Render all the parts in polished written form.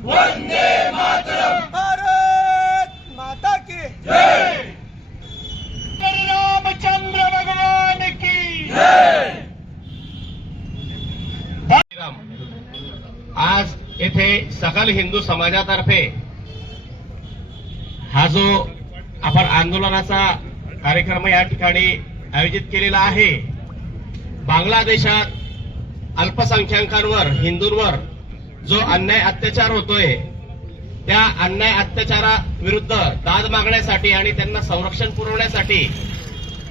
वंदे मातरम। भारत माता की जय। श्री रामचंद्र भगवान की जय। आज येथे सकल हिंदू समाजातर्फे हा जो आपण आंदोलनाचा कार्यक्रम या ठिकाणी आयोजित केलेला आहे, बांगलादेशात अल्पसंख्याकांवर, हिंदूंवर जो अन्याय अत्याचार होतोय, त्या अन्याय अत्याचाराविरुद्ध दाद मागण्यासाठी आणि त्यांना संरक्षण पुरवण्यासाठी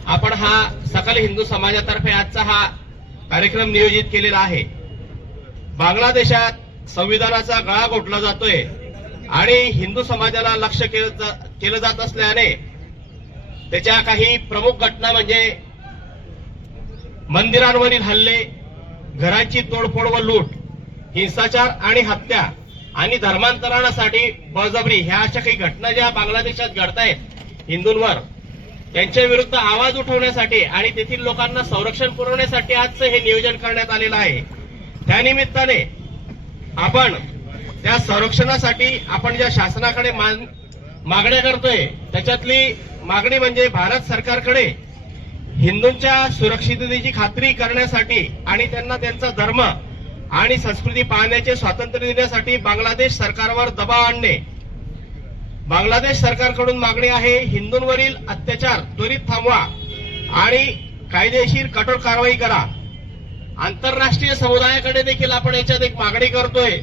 आपण हा सकल हिंदू समाजातर्फे आजचा हा कार्यक्रम नियोजित केलेला आहे। बांगलादेशात संविधानाचा गळा घोटला जातोय आणि हिंदू समाजाला लक्ष्य केलं जात असल्याने त्याच्या काही प्रमुख घटना म्हणजे मंदिरांवरील हल्ले, घरांची तोडफोड व लूट, हिंसाचार आणि हत्या आणि धर्मांतरणासाठी बळजबरी ह्या अशा काही घटना ज्या बांगलादेशात घडतायत हिंदूंवर, त्यांच्या विरुद्ध आवाज उठवण्यासाठी आणि तेथील लोकांना संरक्षण पुरवण्यासाठी आजचं हे नियोजन करण्यात आलेलं आहे। त्यानिमित्ताने आपण त्या संरक्षणासाठी आपण ज्या शासनाकडे मागण्या करतोय, त्याच्यातली मागणी म्हणजे भारत सरकारकडे हिंदूंच्या सुरक्षिततेची खात्री करण्यासाठी आणि त्यांना त्यांचा धर्म आणि संस्कृती पाळण्याचे स्वातंत्र्य देण्यासाठी बांगलादेश सरकारवर दबाव आणणे। बांगलादेश सरकारकडून मागणी आहे, हिंदूंवरील अत्याचार त्वरित थांबवा आणि कायदेशीर कठोर कारवाई करा। आंतरराष्ट्रीय समुदायाकडे देखील आपण याच्यात एक मागणी करतोय,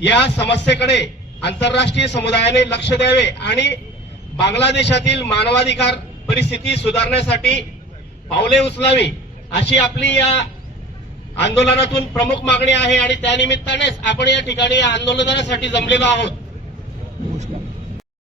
या समस्येकडे आंतरराष्ट्रीय समुदायाने लक्ष द्यावे आणि बांगलादेशातील मानवाधिकार परिस्थिती सुधारण्यासाठी पावले उचलावी, अशी आपली या आंदोलनातून प्रमुख मागणी आहे आणि त्यानिमित्तानेच आपण या ठिकाणी या आंदोलनासाठी जमलेलो आहोत।